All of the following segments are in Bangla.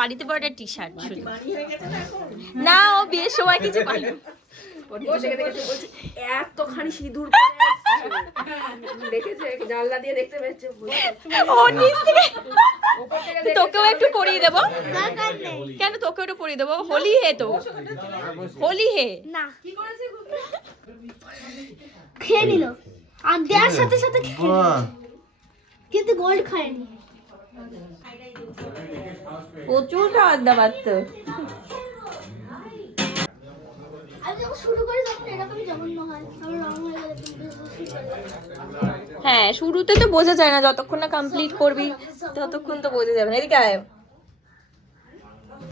বাড়িতে পরে টি শার্ট শুধু। না ও বিয়ের সময় কিছু পাইনি এতখানি সিঁদুর জানলা দিয়ে দেখতে তোকেও একটু পরিয়ে দেবো? কেন তোকেও একটু পরিয়ে দেবো? হোলি হে তো। হোলি হে। না। খেয়ে নিল। আর দেওয়ার সাথে সাথে খেয়ে নিল। কিন্তু গোল্ড খায়নি। প্রচুর খাবার দাবার তো। হ্যাঁ। শুরুতে তো বোঝা যায় না যতক্ষণ না কমপ্লিট করবি ততক্ষণ তো বোঝা যাবে না। এদিকে আয়।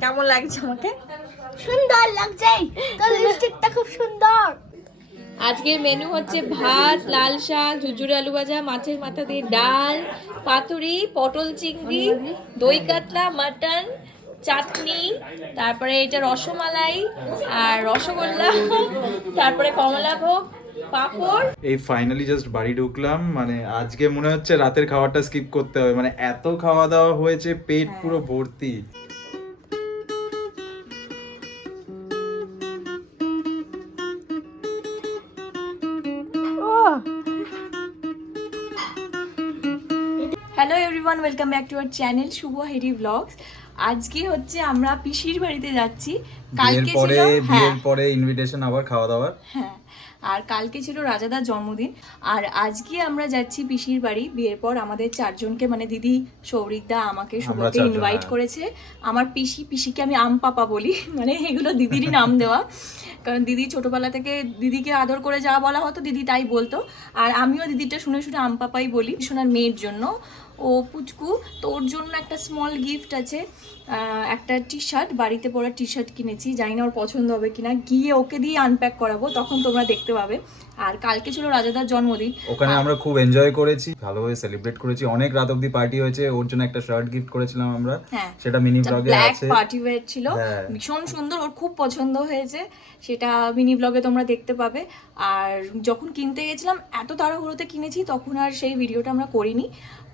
কেমন লাগছে আমাকে? সুন্দর লাগছে। তোর লিপস্টিকটা খুব সুন্দর। আজকের মেনু হচ্ছে ভাত লাল শাক ঝুরঝুরে আলু ভাজা মাছের মাথা দিয়ে ডাল পাতুরি পটল চিংড়ি দই কাতলা মাটন চাটনি তারপরে এটা রসমালাই আর রসগোল্লা তারপরে কমলাভোগ পাঁপড়। এই ফাইনালি জাস্ট বাড়ি ঢুকলাম মানে আজকে মনে হচ্ছে রাতের খাবারটা স্কিপ করতে হবে মানে এত খাওয়া দাওয়া হয়েছে পেট পুরো ভর্তি। Welcome back to our channel Shubho হেরি ব্লগস আজকে হচ্ছে আমরা পিসির বাড়িতে যাচ্ছি। কালকে পরে হ্যাঁ বিয়ের পরে ইনভিটেশন আবার খাওয়া দাওয়ার হ্যাঁ। আর কালকে ছিল রাজাদার জন্মদিন। আর আজকে আমরা যাচ্ছি পিসির বাড়ি। বিয়ের পর আমাদের চারজনকে মানে দিদি সৌরিকদা আমাকে চারজন, ইনভাইট হ্যাঁ। করেছে। আমার পিসি পিসিকে আমি আম পাপা বলি। মানে এগুলো দিদিরই নাম দেওয়া। কারণ দিদি ছোটবেলা থেকে দিদিকে আদর করে যা বলা হতো দিদি তাই বলতো। আর আমিও দিদিটা শুনে শুনে আম পাপাই বলি সোনার মেয়ের জন্য। ও পুচকু তো ওর জন্য একটা স্মল গিফট আছে। একটা টি শার্ট বাড়িতে পরা টি শার্ট কিনেছি। জানি না ওর পছন্দ হবে কিনা। গিয়ে ওকে দিয়ে আনপ্যাক করাবো তখন তোমরা দেখতে পাবে। আর কালকে ছিল রাজাদার জন্মদিন। ওখানে আমরা খুব এনজয় করেছি ভালোভাবে সেলিব্রেট করেছি। অনেক রাত অবধি পার্টি হয়েছে। ওর জন্য একটা শার্ট গিফট করেছিলাম আমরা। হ্যাঁ। সেটা মিনি ব্লগে আছে। পার্টি ওয়্যার ছিল। হ্যাঁ। ভীষণ সুন্দর ওর খুব পছন্দ হয়েছে। সেটা মিনি ব্লগে তোমরা দেখতে পাবে। আর যখন কিনতে গেছিলাম এত তাড়াহুড়োতে কিনেছি তখন আর সেই ভিডিওটা আমরা করিনি।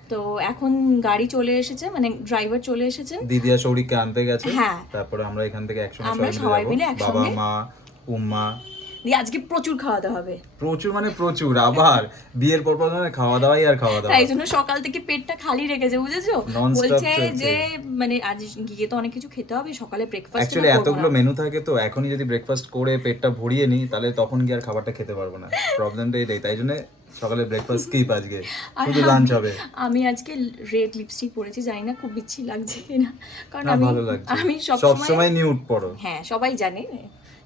তো এখন গাড়ি চলে এসেছে মানে ড্রাইভার চলে এসেছেন। দিদি আর সৌরিককে আনতে গেছে। হ্যাঁ। তারপরে আমরা এখান থেকে একসঙ্গে আমরা সবাই মিলে বাবা মা উম্মা। দিয়ে আজকে প্রচুর খাওয়া দাওয়া হবে। প্রচুর মানে প্রচুর আবার বিয়ের পর পর মানে খাওয়া দাওয়াই আর খাওয়া দাওয়া তাই জন্য সকাল থেকে পেটটা খালি রেখেছে বুঝেছ? বলছে যে মানে আজ গিয়ে তো অনেক কিছু খেতে হবে সকালে ব্রেকফাস্ট অ্যাকচুয়ালি এতগুলো মেনু থাকে তো এখনই যদি ব্রেকফাস্ট করে পেটটা ভরিয়ে নিই তাহলে তখন গিয়ে আর খাবারটা খেতে পারব না। প্রবলেমটা এটাই তাই জন্য সকালে ব্রেকফাস্ট স্কিপ আজকে? শুধু লাঞ্চ হবে। আমি আজকে রেড লিপস্টিক পরেছি জানি না খুব বিচ্ছি লাগছে কিনা। কারণ আমি ভালো লাগছে। আমি সব সময় নিউট পড়ো হ্যাঁ সবাই জানে।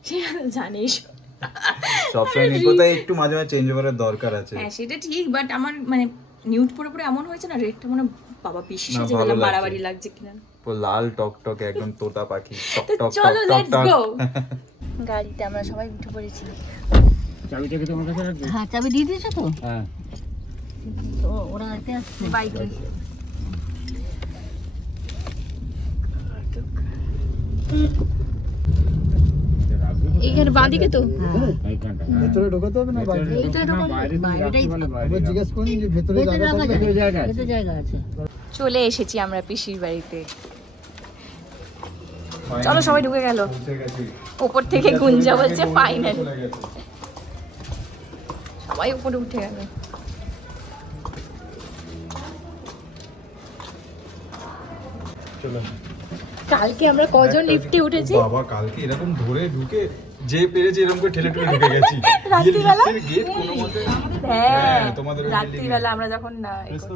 সেটা জানিস সব। সময় নিউট তাই একটু মাঝে মাঝে চেঞ্জ করার দরকার আছে। হ্যাঁ সেটা ঠিক বাট আমার মানে নিউট পরে পরে এমন হয়েছে না রেডটা মানে বাবা পিসি না, সেজে গেলাম বাড়াবাড়ি লাগছে কিনা। পুরো লাল টক টক একদম তোতা পাখি। টক টক চলো টক লেটস গো টক। গাড়িতে আমরা সবাই উঠে পড়েছি। হ্যাঁ চাবি দিয়ে দিয়েছ তো? হ্যাঁ। তো ওরা এতে আসছে বাইকে এইখানে বাঁদিকে তো? এইখানটা ভেতরে ঢোকাতে হবে না বাইরে এটা ঢোকানো বাইরেটাই একবার জিজ্ঞেস করুন যে ভেতরে ভেতরে জায়গা রাখা থাকবে যায় ভেতরে জায়গা আছে। চলে এসেছি আমরা পিসির বাড়িতে। চলো সবাই ঢুকে গেল। ওপর থেকে গুঞ্জা বলছে ফাইনাল সবাই উপরে উঠে গেল কালকে আমরা কজন লিফটে উঠেছি বাবা কালকে এরকম ধরে ঢুকে যে পেরেছে এরকম করে ঠেলে ঠেলে ঢুকে গেছি রাত্রিবেলা? গেট কোনো মতে হ্যাঁ তোমাদের রাত্রিবেলা আমরা যখন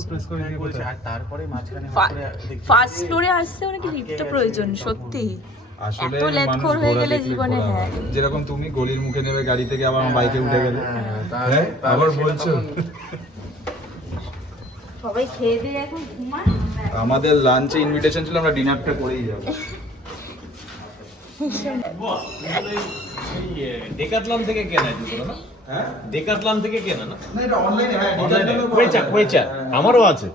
প্রেস করে দিয়ে কোথায়? ফার্স্ট ফ্লোরে আসতে অনেক লিফটটা প্রয়োজন সত্যি আসলে মানুষ হয়ে গেলে দেখলে জীবনে হ্যাঁ। হয়। যেরকম তুমি গলির মুখে নেবে গাড়ি থেকে আবার আমার বাইকে উঠে গেলে। হ্যাঁ আবার বলছো? সবাই খেয়ে দিয়ে এখন ঘুমায়? আমাদের লাঞ্চে ইনভিটেশন ছিল আমরা ডিনারটা করেই যাব। ডেকাথলন থেকে কেনা না? হ্যাঁ? ডেকাথলন থেকে কেনা না? না এটা অনলাইনে হ্যাঁ আমারও আছে।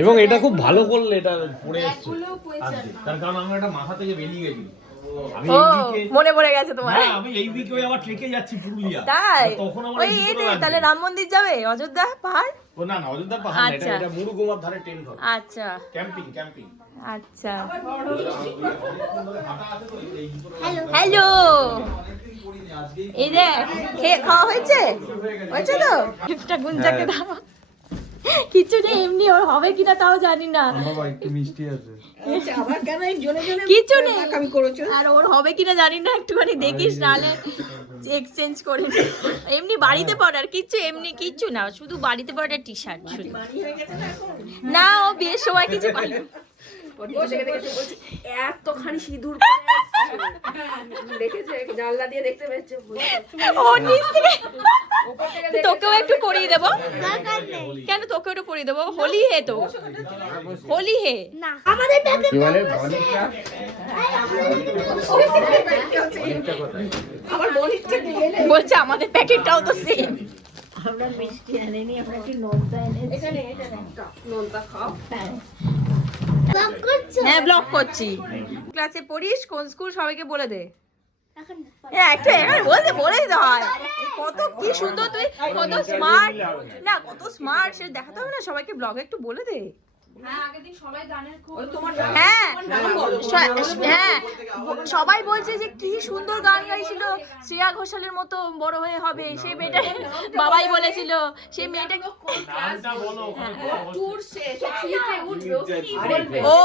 এবং এটা খুব ভালো করলে এটা পরে এসছে। তার কারণ আমার একটা মাথা থেকে বেরিয়ে ও মনে পড়ে গেছে তোমার। আমি এই ওই আবার ট্রেকে যাচ্ছি পুরুলিয়া। তাই? তখন আমার ওই তাহলে রাম মন্দির যাবে? অযোধ্যা পাহাড়? ও না না অযোধ্যার পাহাড় না, এটা আচ্ছা। এটা মুরুগুমার ধারে টেন্ট আচ্ছা। Camping camping. আচ্ছা। হ্যালো। হ্যালো। এই খেয়ে খাওয়া হয়েছে? হয়েছে তো? গিফটটা গুঞ্জাকে দাও। কিছু নেই এমনি ওর হবে কিনা তাও জানি না। বাবা একটু মিষ্টি আছে। আবার কেন এই জনে জনে কিছু নেই। আমি করেছ? আর ওর হবে কিনা জানি না একটুখানি দেখিস নাহলে এক্সচেঞ্জ করে এমনি বাড়িতে পড়ার কিচ্ছু এমনি কিচ্ছু না শুধু বাড়িতে পড়ার টি শার্ট না ও বিয়ের সময় কিছু পাইনি এতখানি সিঁদুর দেখেছে জানলা দিয়ে দেখতে পেয়েছে তোকেও একটু পরিয়ে দেবো? কেন তোকেও একটু পরিয়ে দেবো? হোলি হে তো। হোলি হে। আমাদের বলছে আমাদের প্যাকেটটাও তো সেম আমরা মিষ্টি আনেনি আমরা একটু নোনতা এনেছি? এখানে এটা একটা। নোনতা খাও। করছ হ্যাঁ ব্লক করছি। ক্লাসে পড়িস কোন স্কুল সবাইকে বলে দে। একটা এবার বলতে বলে দিতে হয়। কত কি সুন্দর তুই কত স্মার্ট না কত স্মার্ট সে দেখাতে হবে না সবাইকে ব্লগে একটু বলে দে। হ্যাঁ হ্যাঁ সবাই বলছে যে কি সুন্দর গান গাইছিল। শ্রেয়া ঘোষালের মতো বড় হয়ে হবে সেই মেয়েটা বাবাই বলেছিল সেই মেয়েটা ও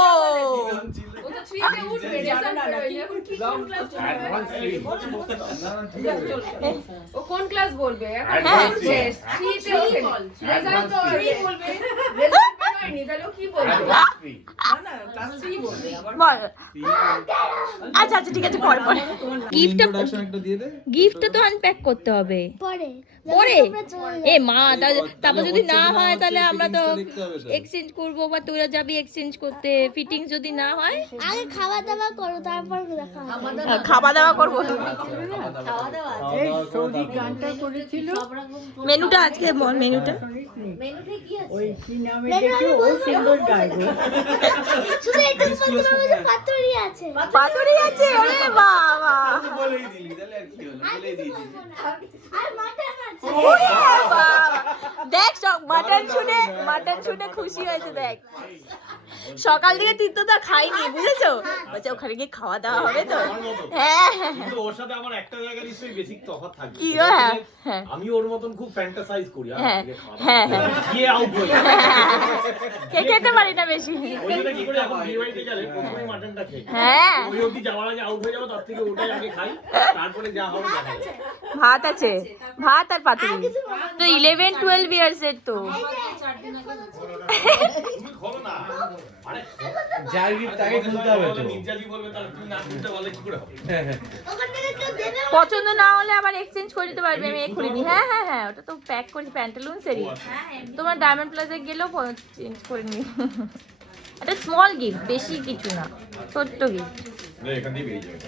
ও কোন ক্লাস বলবে? আচ্ছা আচ্ছা ঠিক আছে পরে পরে। গিফটটা ইন্ট্রোডাকশন একটা দিয়ে দে। গিফটটা তো আনপ্যাক করতে হবে। পরে। পরে? এ মা তারপর যদি না হয় তাহলে আমরা তো। এক্সচেঞ্জ করব বা তোরা যাবি এক্সচেঞ্জ করতে ফিটিংস যদি না হয়? আগে খাওয়া দাওয়া করো তারপর দেখা খাওয়া দাওয়া করব। খাওয়া দাওয়া আছে। এই সৌদি গানটা করেছিল। মেনুটা আজকে বল মেনুটা। মেনুতে কি আছে? ওই কি নামে দেখে আমি ও সুন্দর গাইবে শুধু এটুকু বলতে পারব যে পাতুরি আছে। পাতুরি আছে? ওরে বাবা। বলেই দিলি তাহলে আর কি হলো বলেই দিয়েছি আর মাটন আছে ওরে বাবা। দেখ মাটন শুনে মাটন শুনে খুশি হয়েছে দেখ। সকাল থেকে তীর্থদা খাইনি বুঝেছ? ওখানে গিয়ে খাওয়া দাওয়া হবে তো। হ্যাঁ। ওর সাথে আমার একটা জায়গায় নিশ্চয়ই বেসিক তফাৎ থাকবে। কি হ্যাঁ, হ্যাঁ। আমি ওর মতন খুব ফ্যান্টাসাইজ করি হ্যাঁ, হ্যাঁ। গিয়ে আউট কে খেতে পারি না বেশি। ওই জন্য কি করে এখন বিয়ে বাড়িতে গেলে প্রথমে মাটনটা খাই হ্যাঁ। ওই অবধি যাওয়ার আগে আউট হয়ে যাব তার থেকে ওটাই আগে খাই। তারপরে যা হবে ভাত আছে। ভাত আর পাতুরি। তো ইলেভেন টুয়েলভ ইয়ার্স এর তো। পছন্দ না হলে আবার এক্সচেঞ্জ করে দিতে পারবে আমি এক্ষুনি নি হ্যাঁ হ্যাঁ হ্যাঁ ওটা তো প্যাক করেছি প্যান্টালুন্সেরই তোমার ডায়মন্ড প্লাজে গেলেও চেঞ্জ করে নি এটা স্মল গিফট বেশি কিছু না ছোট্ট গিফট এখান দিয়ে বেরিয়ে যাবে।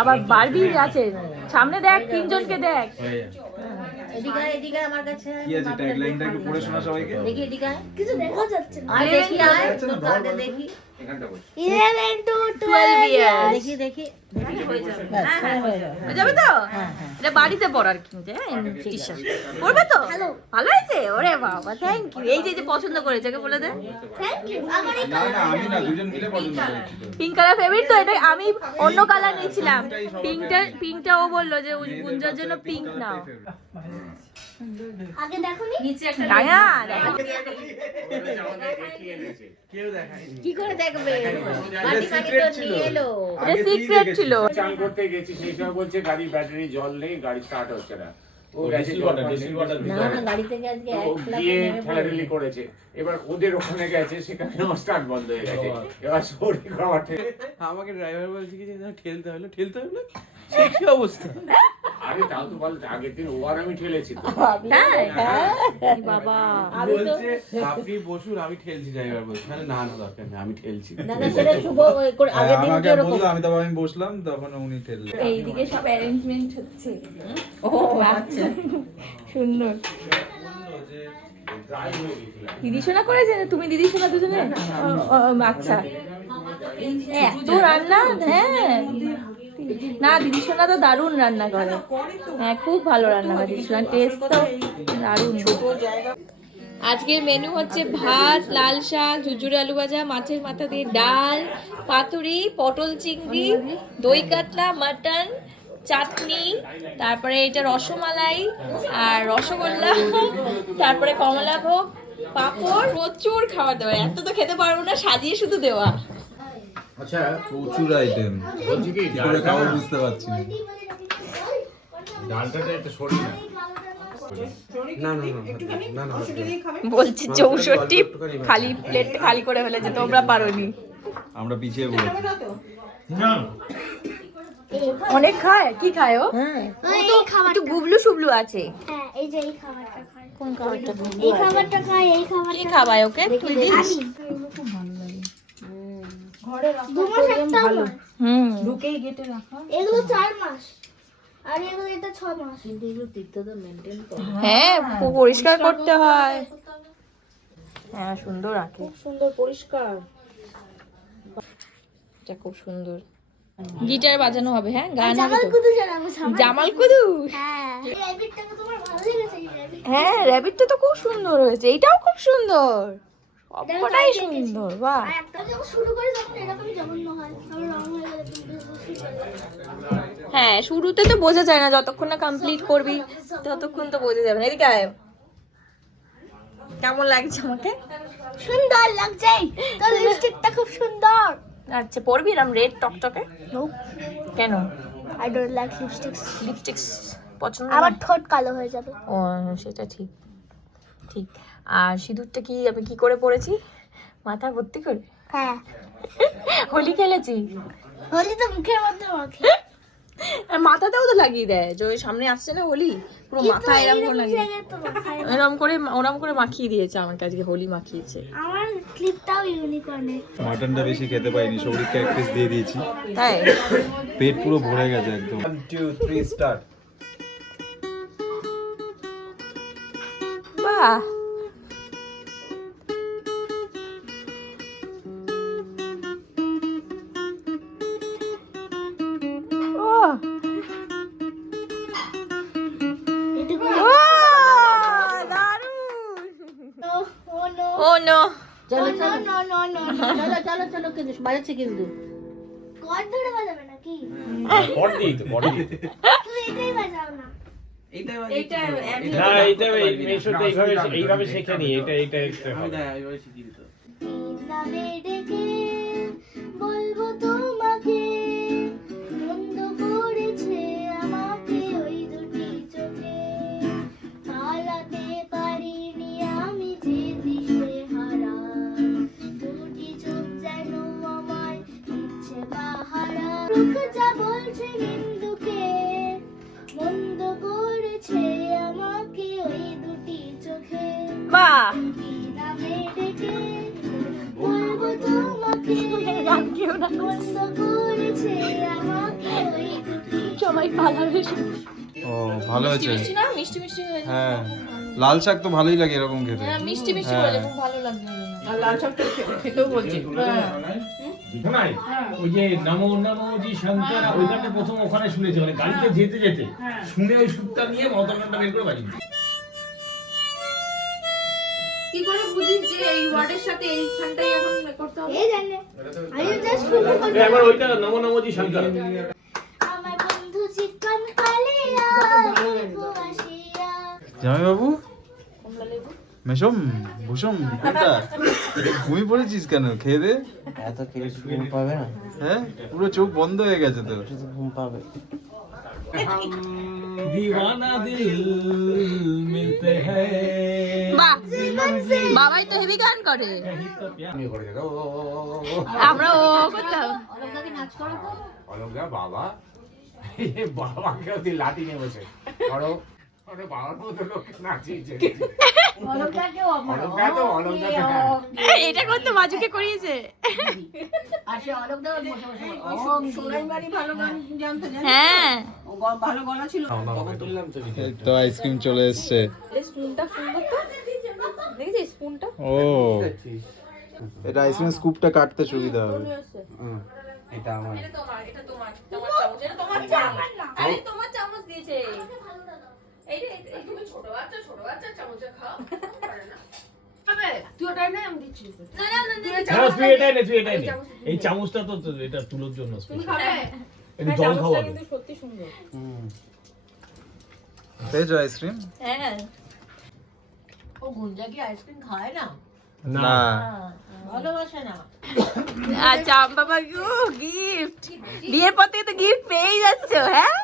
আবার বারবি আছে। সামনে দেখ তিনজনকে দেখ। এদিকে এদিকে আমার কাছে কি আছে ট্যাগলাইনটা একটু পড়ে শোনা সবাইকে? দেখি এদিকে। কিছু দেখা যাচ্ছে না। দেখি। এখানটা টু দেখি দেখি। হয়ে যাবে। তো? এটা বাড়িতে পরার কিনতে হ্যাঁ তো? ভালো। হয়েছে? ওরে বাবা থ্যাংক ইউ এই যে যে পছন্দ করেছে ওকে বলে দে। থ্যাংক ইউ আমার এই না না আমি না দুজন মিলে পছন্দ করেছি পিঙ্ক কালার ফেভারিট তো এটা আমি অন্য কালার নিয়েছিলাম। পিঙ্কটা পিঙ্কটা ও বলল যে ওই গুঞ্জার জন্য পিঙ্ক নাও। আগে দেখোনি? রাঙা দেখা কি করে দেখবে? মাটি মাটি তো নিয়ে এলো। এটা সিক্রেট ছিল। চান করতে গেছি সেই সময় বলছে গাড়ির ব্যাটারি জল নেই গাড়ি স্টার্ট হচ্ছে না। এবার ওদের ওখানে গেছে সেখানে স্টার্ট বন্ধ হয়ে গেছে। এবার আমাকে ড্রাইভার বলছে কি ঠেলতে হলো ঠেলতে হলো সে কি অবস্থা? আরে তাও তো বল আগের দিন ও আর আমি ঠেলেছি তো। বাবা। বলছে আপনি বসুন আমি ঠেলছি ড্রাইভার বলছে। না না দরকার নেই আমি ঠেলছি। না না সেটা শুভ আগের দিন এরকম। আমি তারপর আমি বসলাম তখন উনি ঠেললেন। এইদিকে সব অ্যারেঞ্জমেন্ট হচ্ছে। ও আচ্ছা। সুন্দর। হয়ে দিদি সোনা করেছে তুমি দিদি সোনা দুজনে আচ্ছা। এত রান্না হ্যাঁ। না, দিদি সোনা তো দারুণ রান্না করে। হ্যাঁ খুব ভালো রান্না করে দিদি সোনার টেস্ট তো দারুণ। আজকের মেনু হচ্ছে ভাত, লাল শাক, ঝুরঝুরে আলু ভাজা, মাছের মাথা দিয়ে ডাল, পাতুরি, পটল চিংড়ি, দই কাতলা, মাটন, চাটনি, তারপরে এটা রসমালাই আর রসগোল্লা, তারপরে কমলাভোগ, পাঁপড়। প্রচুর খাবার দেওয়া, এত তো খেতে পারব না, সাজিয়ে শুধু দেওয়া। আচ্ছা প্রচুর আইটেম বলছি কি কি করে খাব বুঝতে পারছি না। ডালটা একটা সরি না। বলছি চৌষট্টি খালি প্লেট খালি করে ফেলেছে তোমরা পারোনি। আমরা পিছিয়ে না অনেক খায়? কি খায় ও? খাবার একটু গুবলু সুবলু আছে। হ্যাঁ এই যে এই খাবারটা খায়। কোন খাবারটা? এই খাবারটা খায় এই কি খাবারটা খাবায় ওকে? তুই দিস। মাস একটা হুম। ঢুকেই গেটে রাখা। এগুলো চার মাস। আর এগুলো এটা ছ মাস। কিন্তু এগুলো তিক্ততা মেনটেন করে। হ্যাঁ পরিষ্কার করতে হয়। হ্যাঁ সুন্দর রাখে সুন্দর পরিষ্কার। এটা খুব সুন্দর। গিটার বাজানো হবে হ্যাঁ গান হবে জামাল কুদু হ্যাঁ। হ্যাঁ র্যাবিটটা তো খুব সুন্দর হয়েছে এটাও খুব সুন্দর। সবকটাই সুন্দর জঘন্য হয়। হয়ে হ্যাঁ শুরুতে তো বোঝা যায় না যতক্ষণ না কমপ্লিট করবি ততক্ষণ তো বোঝা যাবে না। এদিকে আয়। কেমন লাগছে আমাকে? সুন্দর লাগছে। তোর লিপস্টিকটা খুব সুন্দর। আচ্ছা পরবি এরম রেড টকটকে? নো কেন? I don't like lipsticks lipstick পছন্দ আমার? ঠোঁট কালো হয়ে যাবে। ও সেটা ঠিক। ঠিক। আর সিঁদুরটা কি আমি কি করে পড়েছি? মাথা ভর্তি করে? হ্যাঁ। হোলি খেলেছি? হোলি তো মুখের মধ্যে মাখি মাথাতেও তো লাগিয়ে দেয় যে ওই সামনে আসছে না হোলি পুরো মাথা এরকম করে লাগিয়ে। এরকম করে ওরম করে মাখিয়ে দিয়েছে আমাকে আজকে হোলি মাখিয়েছে। আমার ক্লিপটাও ইউনিকর্নের। মাটনটা বেশি খেতে পাইনি সৌরিককে এক পিস দিয়ে দিয়েছি। তাই? পেট পুরো ভরে গেছে একদম। ওয়ান টু থ্রি স্টার্ট বাহ! নো নো নো নো চলো চলো চলো কিন্তু বাজাচ্ছে কিন্তু। কর ধরে বাজাবে নাকি? পর দিই তো পর দিই তুমি এটাই বাজাও না। না এইটা এই মেশোটা এইভাবে শিখে শেখে নি এটা এটা হবে। নামে ভালো হয়েছে। মিষ্টি না? মিষ্টি মিষ্টি হয়েছে হ্যাঁ। লাল শাক তো ভালোই লাগে এরকম খেতে। হ্যাঁ মিষ্টি মিষ্টি হ্যাঁ। খুব ভালো লাগছে আর লাল শাকটা খেতেও বলছি। শোনাই ওই যে নমো নমো জি শঙ্কর ওই প্রথম ওখানে শুনেছি মানে গাড়িতে যেতে যেতে শুনে ওই সুরটা নিয়ে মদর বের করে বাজি কি করে বুঝিস যে এই ওয়ার্ডের সাথে এইখানটাই এখন করতে হবে? এই জানে। আমি জাস্ট শুরু করব একবার ওইটা নমো নমো জি শঙ্কর। আমার বন্ধু চিকন জামাই বাবু মেশম ভূষম ঘুমিয়ে পড়েছিস কেন? খেয়ে দে। হ্যাঁ এত খেয়ে ঘুম পাবে না? হ্যাঁ? পুরো চোখ বন্ধ হয়ে গেছে ঘুম পাবে। দিওয়ানা দিল মিলতে বাবাই তো হেভি গান করে। আমরা ও করতাম নাচ বাবা। বাবাকে ওদের লাঠি নিয়ে বসে। করো ওরে বাবার মতো লোক নাচিয়েছে অলঙ্কা তো তো। এটা করতে মাজুকে করিয়েছে? আসে অলোক দা বসে বসে ওম সোনাই বাড়ি ভালো গান জানতো জানি ও গ- ভালো গলা ছিল। তো আইসক্রিম চলে এসছে। ও। এটা আইসক্রিম স্কুপটা কাটতে সুবিধা হবে। এটা আমার। এটা তোমার এটা তোমার তোমার চামচ এটা তোমার চামচ। আরে তোমার চামচ দিয়েছে। এই তুমি ছোট বাচ্চা ছোট বাচ্চা চামচে খাও। পারে না। তুই ওটাই না আমি দিচ্ছি। না না না না হ্যাঁ, তুই এটাই নে তুই এটাই নে। এই চামচটা তো এটা তুলোর জন্য জল খাওয়া সত্যি সুন্দর। পেয়েছ আইসক্রিম? হ্যাঁ। ও গুঞ্জা কি আইসক্রিম খায় না। না। ভালোবাসে আম আচ্ছা বাবা গো গিফট। বিয়ের পর থেকে তো গিফট পেয়েই যাচ্ছ হ্যাঁ?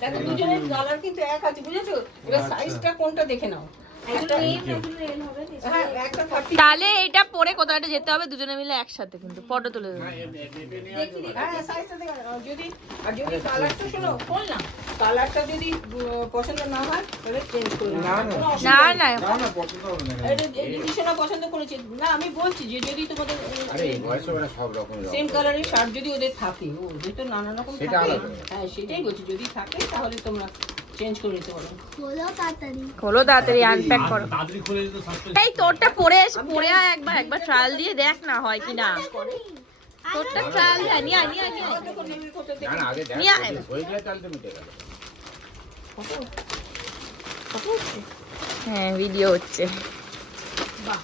দেখো দুজনের কালার কিন্তু এক আছে বুঝেছ? এবার সাইজটা কোনটা দেখে নাও। হ্যাঁ তাহলে এটা পরে কোথাও একটা যেতে হবে দুজনে মিলে একসাথে কিন্তু ফটো তুলে দেবো হ্যাঁ সাইজটা দেখে নাও যদি যদি কালারটা শোনো বল না কালারটা যদি পছন্দ না হয় তাহলে চেঞ্জ না না না না পছন্দ হবে না এটা পছন্দ করেছে না আমি বলছি যে যদি তোমাদের আরে এই বয়সে সব রকম সেম কালারের শার্ট যদি ওদের থাকে ওদের তো নানা রকম থাকে হ্যাঁ সেটাই বলছি যদি থাকে তাহলে তোমরা চেঞ্জ করে নিতে পারো। হলো তাড়াতাড়ি। খোলো তাড়াতাড়ি আনপ্যাক করো। তাড়াতাড়ি খুলে দিতে এই তোরটা পরে এসে পরে আয় একবার একবার ট্রায়াল দিয়ে দেখ না হয় কি না। তোরটা ট্রায়াল দিয়ে। না আগে দেখ হয়ে যায় তাহলে মিটে গেল। হ্যাঁ ভিডিও হচ্ছে। বাহ।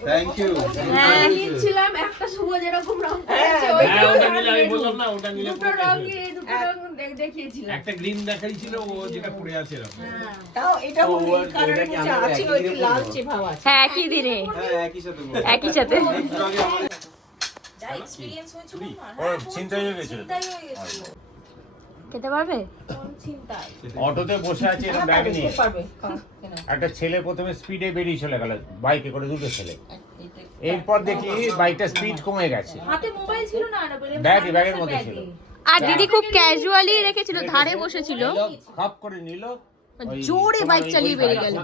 থ্যাংক ইউ হ্যাঁ। নিয়েছিলাম একটা শুভ যেরকম রং হ্যাঁ, ওটা নিলে আমি বললাম না ওটা নিলে দুটো রঙই এই দুটো রং দেখিয়েছিলাম। একটা গ্রিন দেখাই ও যেটা পড়ে আছে এরকম। তাও এটা ও, এই ওর- কালারের এটা কি মধ্যে আমাদের আছে একই ওই দিনে লালচে ভাব আছে। হ্যাঁ একই দিনে। হ্যাঁ একই সাথে একই চিন্তা হয়ে গেছিল। খেতে পারবে? অটোতে বসে আছে এরকম ব্যাগ নিয়ে? একটা ছেলে প্রথমে স্পিডে বেরিয়ে চলে গেল বাইকে করে দুটো ছেলে। এরপর দেখি বাইকটা স্পিড কমে গেছে। হাতে মোবাইল ছিল না না বলে ব্যাগ ব্যাগের মধ্যে ছিল। আর দিদি খুব ক্যাজুয়ালি রেখেছিল ধারে বসেছিল। খাপ করে নিল জোরে বাইক চালিয়ে বেরিয়ে গেল?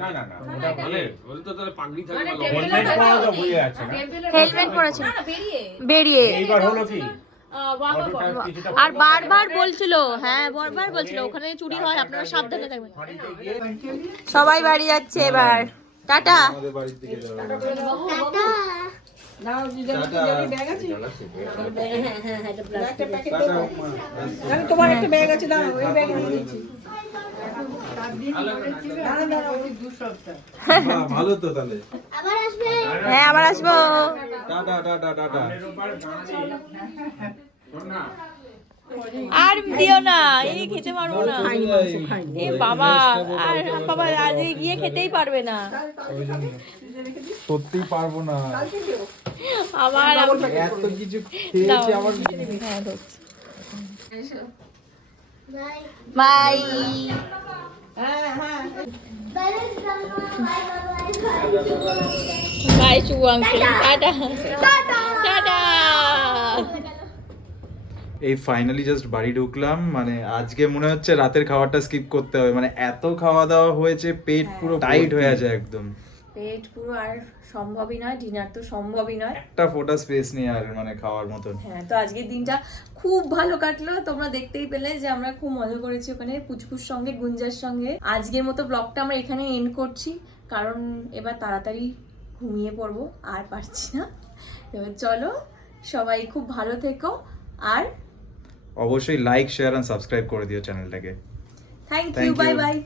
না না না ওটা ভালো ওদের তো তাহলে পাগড়ি থাকে মানে ভালো। টেবিলে হেলমেট পরা তো বুঝে যাচ্ছে হেলমেট পরেছিল না বেরিয়ে। বেরিয়ে। এইবার হলো কি? আর বারবার বলছিল হ্যাঁ বারবার বলছিল ওখানে চুরি হয় আপনারা সাবধানে থাকবেন। সবাই বাড়ি যাচ্ছে এবার। টাটা। তোমার একটা ব্যাগ আছে দাঁড়াও ওই ব্যাগ নিয়ে দিচ্ছি ভালো তো তাহলে। হ্যাঁ আবার আসব। Tata tata tata. আর দিও না এই খেতে পারব না। এ বাবা আর বাবা আজ গিয়ে খেতেই পারবে না। সত্যি পারব না। আমার এত কিছু খেয়েছি আমার বাই বাই। হ্যাঁ Chuang. Tada. Tada. Tada. এই ফাইনালি জাস্ট বাড়ি ঢুকলাম মানে আজকে মনে হচ্ছে রাতের খাবারটা স্কিপ করতে হবে মানে এত খাওয়া দাওয়া হয়েছে পেট পুরো টাইট হয়ে আছে একদম পেট পুরো আর সম্ভবই নয় ডিনার তো সম্ভবই নয়। একটা ফোটা স্পেস নেই আর মানে খাওয়ার মতন। হ্যাঁ তো আজকের দিনটা খুব ভালো কাটলো। তোমরা দেখতেই পেলে যে আমরা খুব মজা করেছি ওখানে পুচপুর সঙ্গে গুঞ্জার সঙ্গে। আজকের মতো ব্লগটা আমরা এখানে এন্ড করছি কারণ এবার তাড়াতাড়ি ঘুমিয়ে পড়ব আর পারছি না। চলো সবাই খুব ভালো থেকো আর অবশ্যই লাইক শেয়ার আর সাবস্ক্রাইব করে দিও চ্যানেলটাকে। Thank you by. বাই